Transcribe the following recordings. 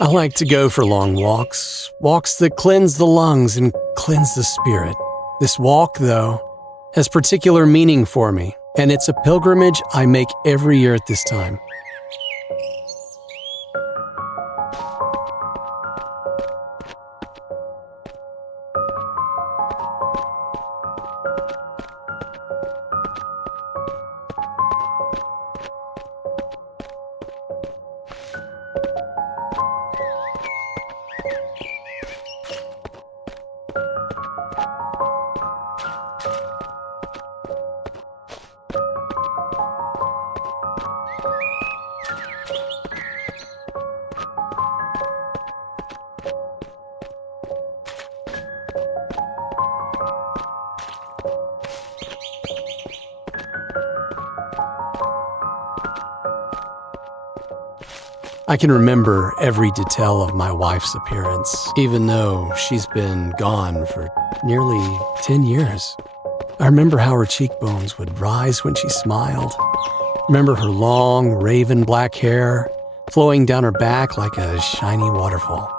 I like to go for long walks, walks that cleanse the lungs and cleanse the spirit. This walk, though, has particular meaning for me, and it's a pilgrimage I make every year at this time. I can remember every detail of my wife's appearance, even though she's been gone for nearly 10 years. I remember how her cheekbones would rise when she smiled. Remember her long, raven black hair flowing down her back like a shiny waterfall.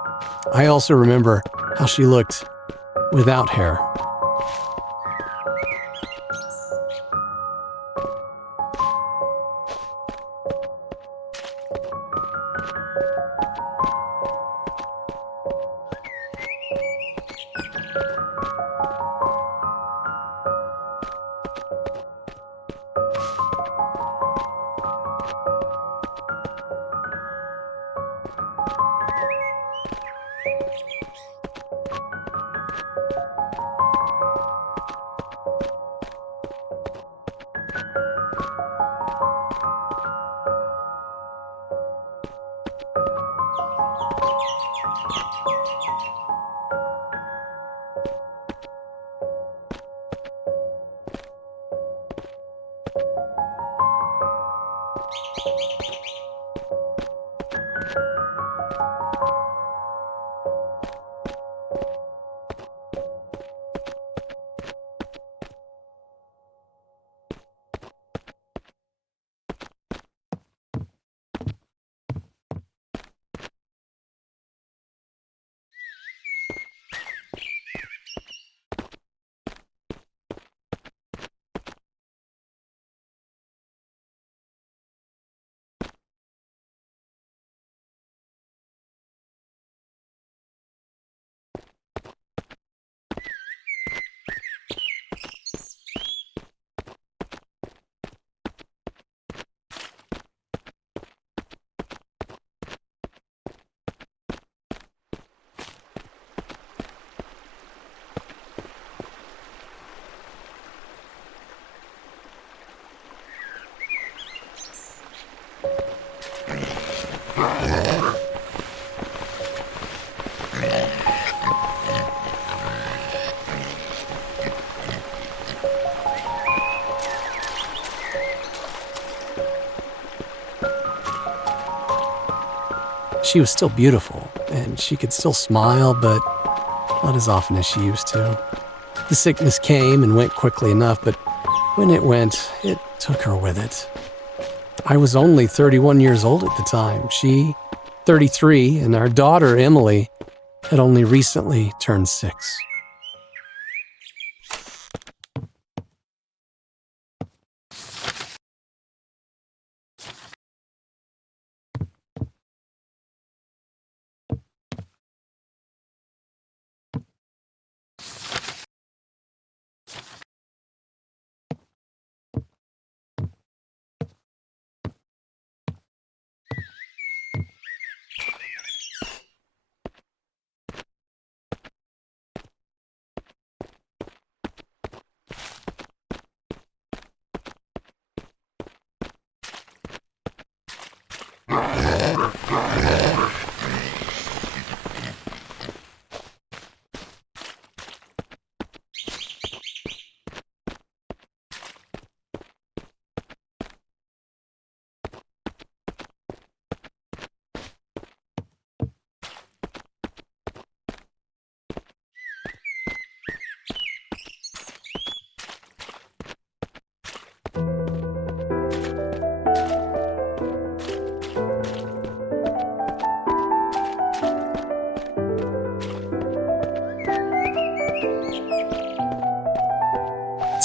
I also remember how she looked without hair. She was still beautiful, and she could still smile, but not as often as she used to. The sickness came and went quickly enough, but when it went, it took her with it. I was only 31 years old at the time. She, 33, and our daughter, Emily, had only recently turned 6.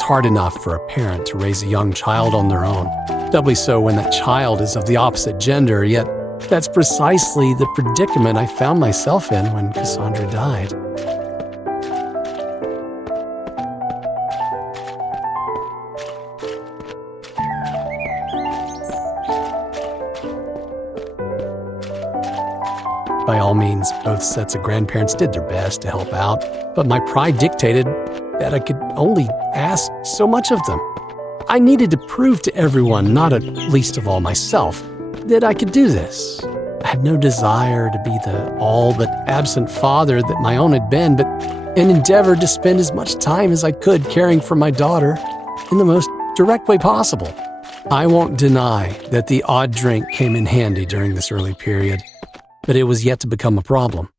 hard enough for a parent to raise a young child on their own, doubly so when that child is of the opposite gender, yet that's precisely the predicament I found myself in when Cassandra died. By all means, both sets of grandparents did their best to help out, but my pride dictated that I could only ask so much of them. I needed to prove to everyone, not at least of all myself, that I could do this. I had no desire to be the all but absent father that my own had been, but an endeavor to spend as much time as I could caring for my daughter in the most direct way possible. I won't deny that the odd drink came in handy during this early period, but it was yet to become a problem.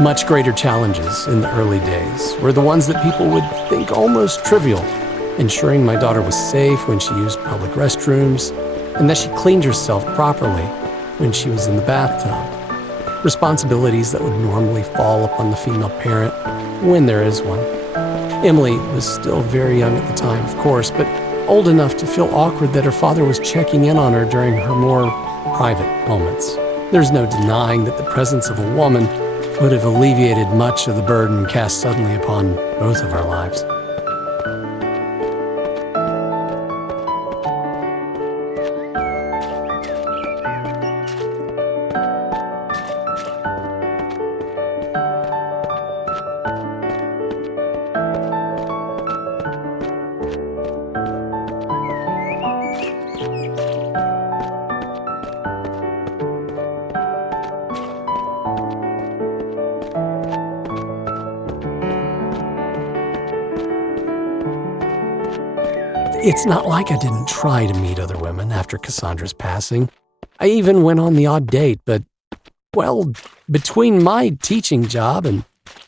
Much greater challenges in the early days were the ones that people would think almost trivial. Ensuring my daughter was safe when she used public restrooms, and that she cleaned herself properly when she was in the bathtub. Responsibilities that would normally fall upon the female parent when there is one. Emily was still very young at the time, of course, but old enough to feel awkward that her father was checking in on her during her more private moments. There's no denying that the presence of a woman would have alleviated much of the burden cast suddenly upon both of our lives. It's not like I didn't try to meet other women after Cassandra's passing. I even went on the odd date, but, well, between my teaching job and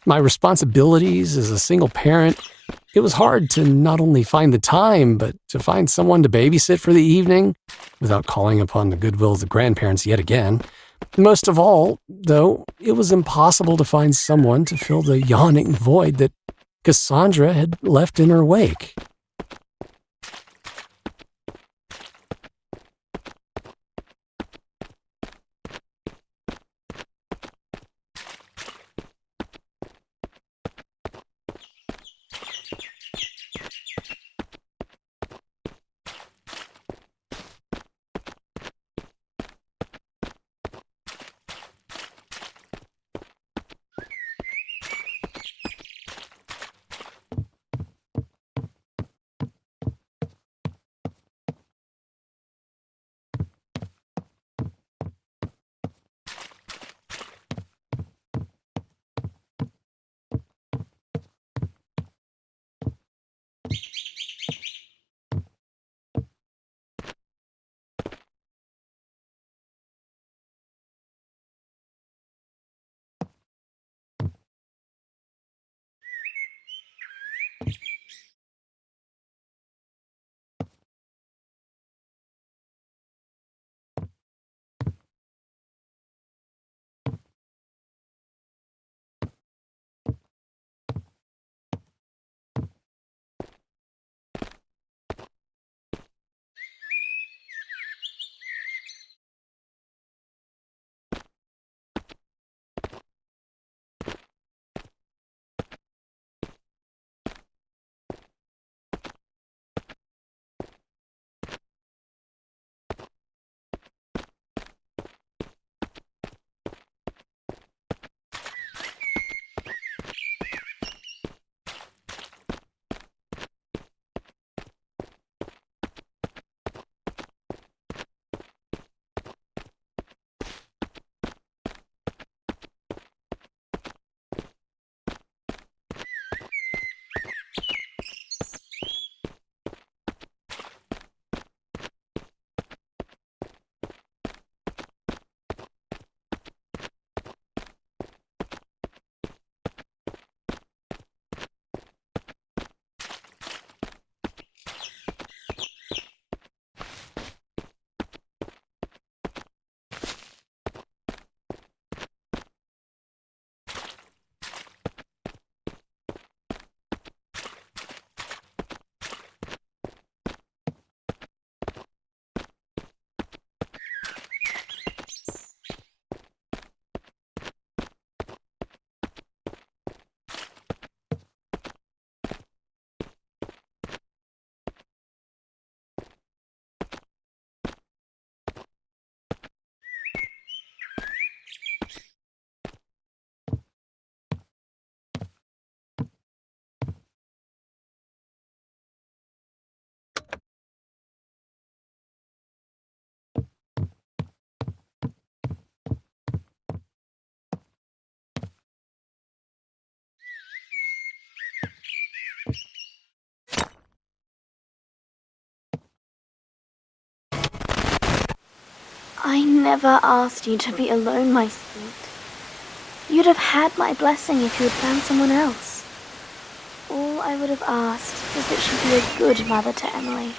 my responsibilities as a single parent, it was hard to not only find the time, but to find someone to babysit for the evening without calling upon the goodwill of the grandparents yet again. Most of all, though, it was impossible to find someone to fill the yawning void that Cassandra had left in her wake. never asked you to be alone, my sweet. You'd have had my blessing if you had found someone else. All I would have asked was that she be a good mother to Emily.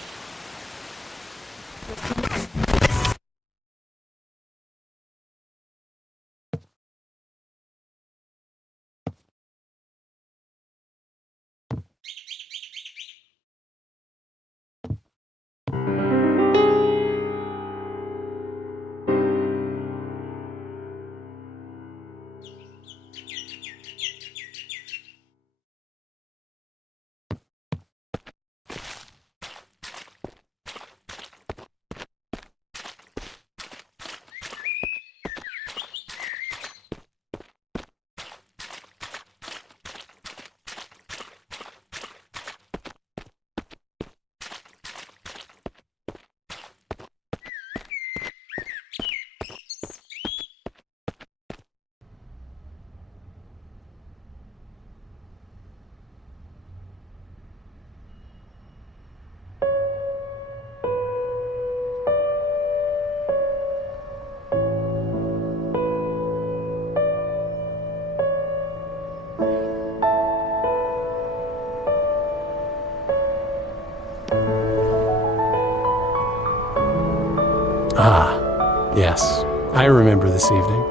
Ah, yes, I remember this evening.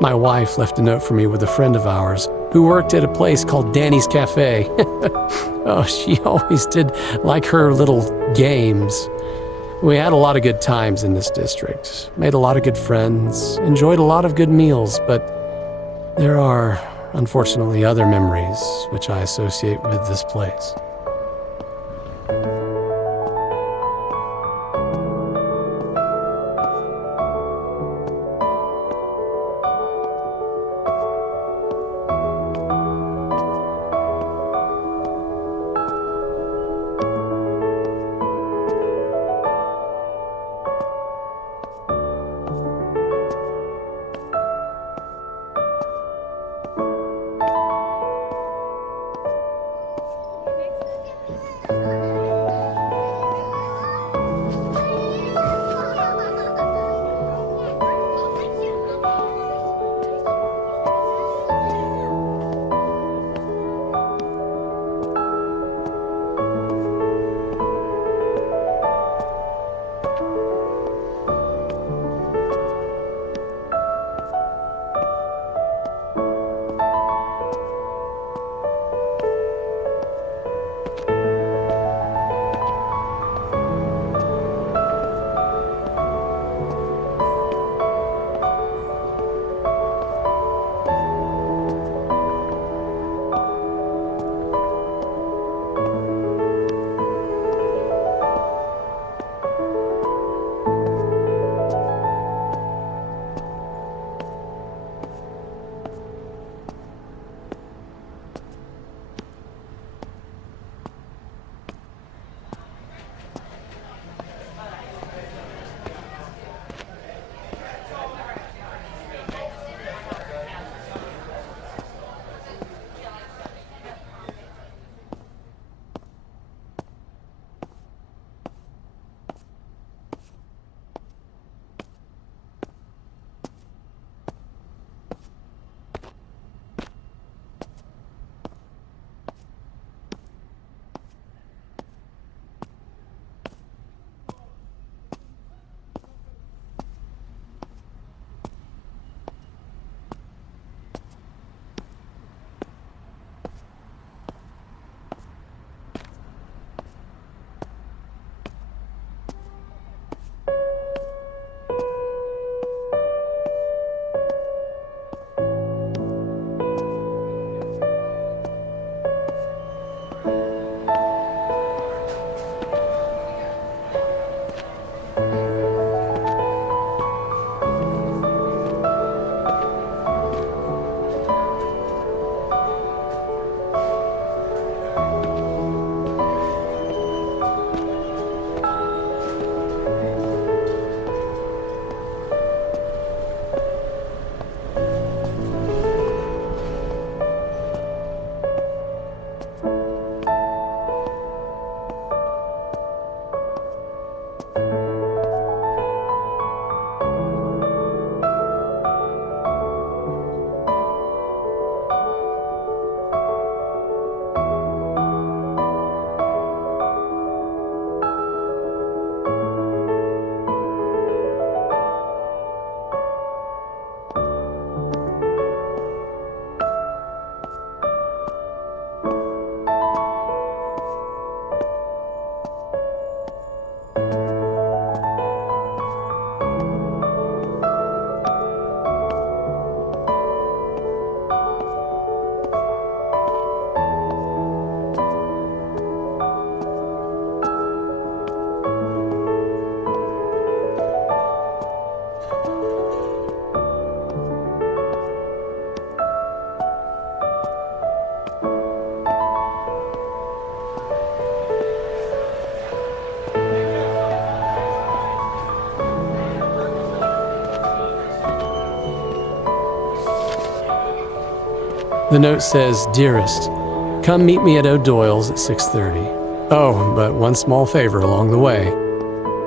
My wife left a note for me with a friend of ours who worked at a place called Danny's Cafe. Oh, she always did like her little games. We had a lot of good times in this district, made a lot of good friends, enjoyed a lot of good meals, but there are, unfortunately, other memories which I associate with this place. The note says, "Dearest, come meet me at O'Doyle's at 6:30. Oh, but one small favor along the way.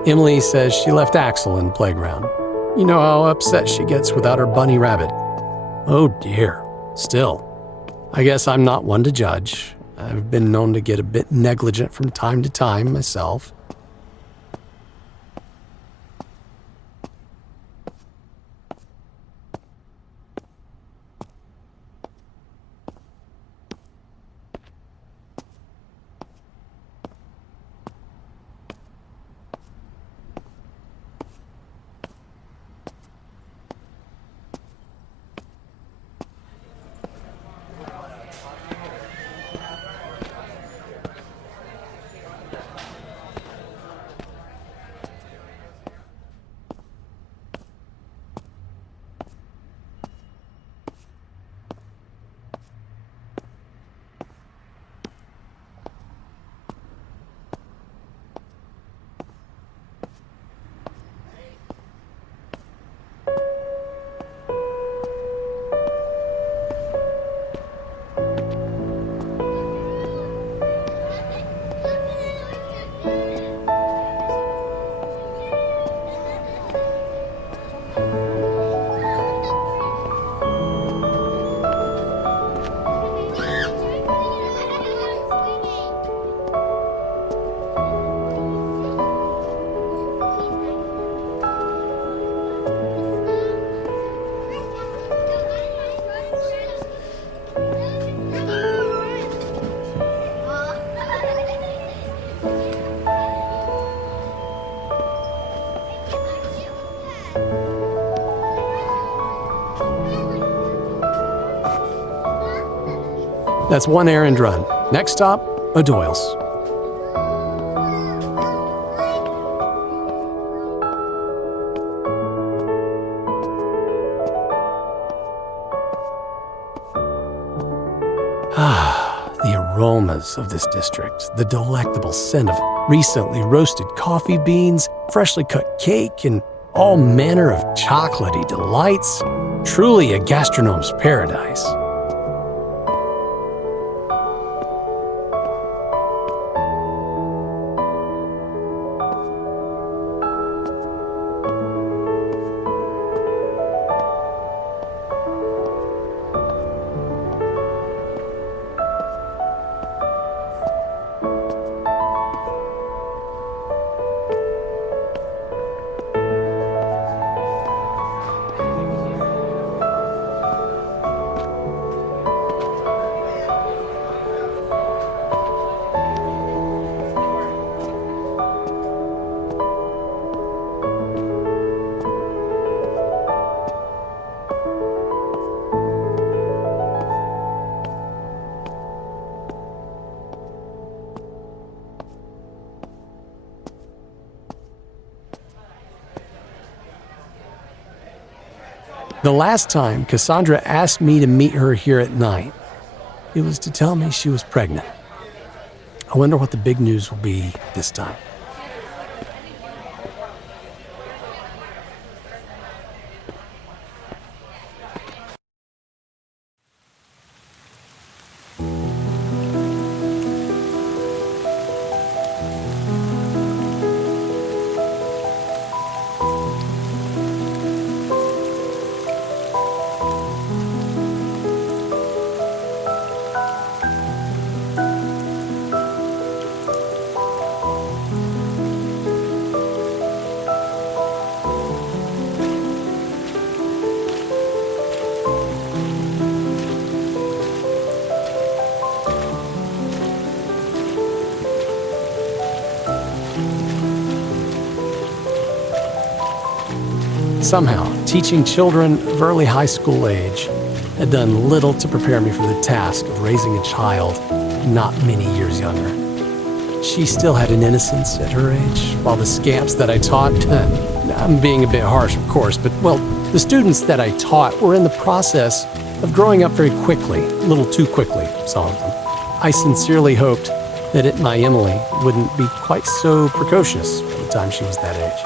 Emily says she left Axel in the playground. You know how upset she gets without her bunny rabbit." Oh dear. Still, I guess I'm not one to judge. I've been known to get a bit negligent from time to time myself. That's one errand run. Next stop, O'Doyle's. The aromas of this district, the delectable scent of recently roasted coffee beans, freshly cut cake, and all manner of chocolatey delights. Truly a gastronome's paradise. The last time Cassandra asked me to meet her here at night, it was to tell me she was pregnant. I wonder what the big news will be this time. Somehow, teaching children of early high school age had done little to prepare me for the task of raising a child not many years younger. She still had an innocence at her age, while the scamps that I taught, I'm being a bit harsh of course, but well, the students that I taught were in the process of growing up very quickly, a little too quickly, some of them. I sincerely hoped that my Emily wouldn't be quite so precocious by the time she was that age.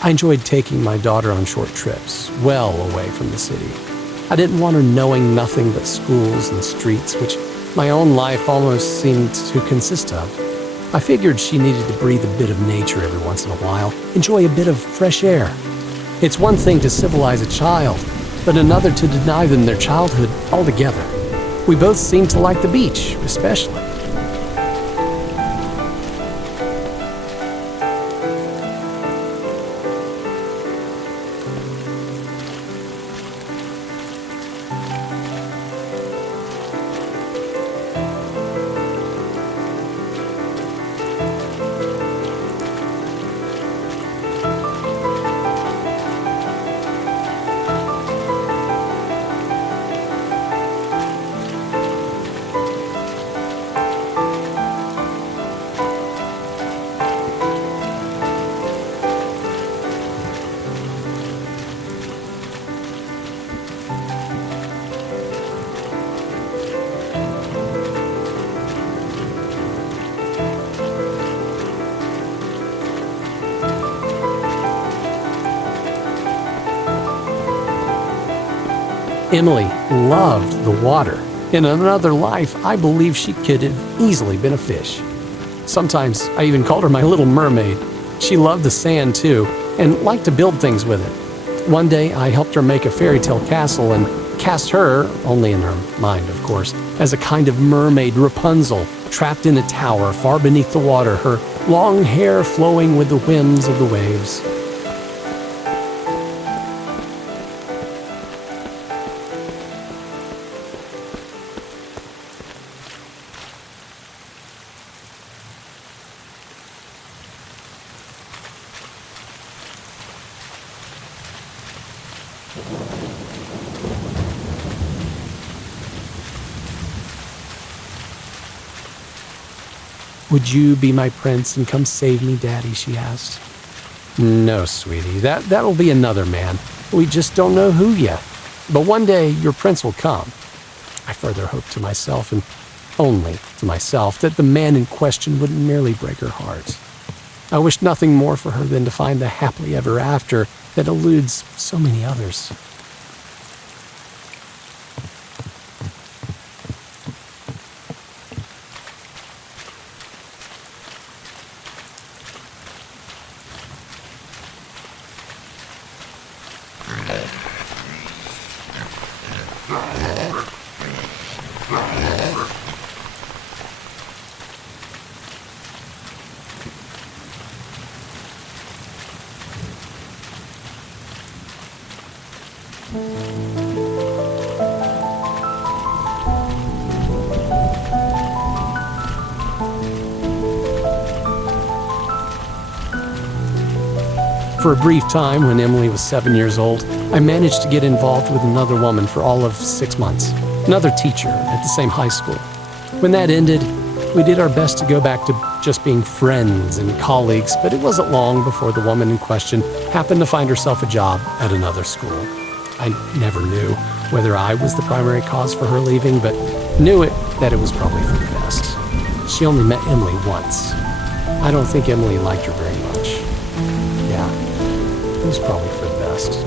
I enjoyed taking my daughter on short trips, well away from the city. I didn't want her knowing nothing but schools and streets, which my own life almost seemed to consist of. I figured she needed to breathe a bit of nature every once in a while, enjoy a bit of fresh air. It's one thing to civilize a child, but another to deny them their childhood altogether. We both seemed to like the beach, especially. Emily loved the water. In another life, I believe she could have easily been a fish. Sometimes I even called her my little mermaid. She loved the sand too, and liked to build things with it. One day, I helped her make a fairy tale castle and cast her, only in her mind of course, as a kind of mermaid Rapunzel, trapped in a tower far beneath the water, her long hair flowing with the whims of the waves. "Would you be my prince and come save me, Daddy?" she asked. "No, sweetie, that'll be another man. We just don't know who yet. But one day your prince will come." I further hoped to myself, and only to myself, that the man in question wouldn't merely break her heart. I wished nothing more for her than to find the happily ever after that eludes so many others. For a brief time, when Emily was 7 years old, I managed to get involved with another woman for all of 6 months, another teacher at the same high school. When that ended, we did our best to go back to just being friends and colleagues, but it wasn't long before the woman in question happened to find herself a job at another school. I never knew whether I was the primary cause for her leaving, but knew that it was probably for the best. She only met Emily once. I don't think Emily liked her very much. Yeah, it was probably for the best.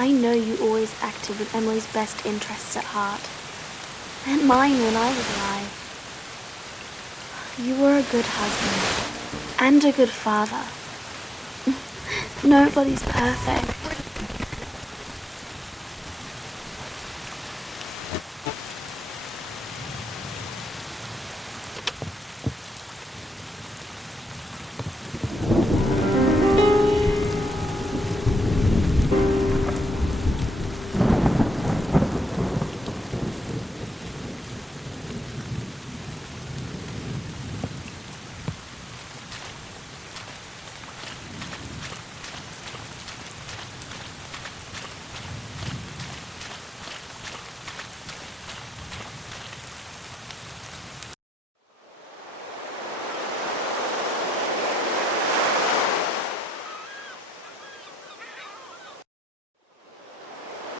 I know you always acted with Emily's best interests at heart. And mine when I was alive. You were a good husband. And a good father. Nobody's perfect.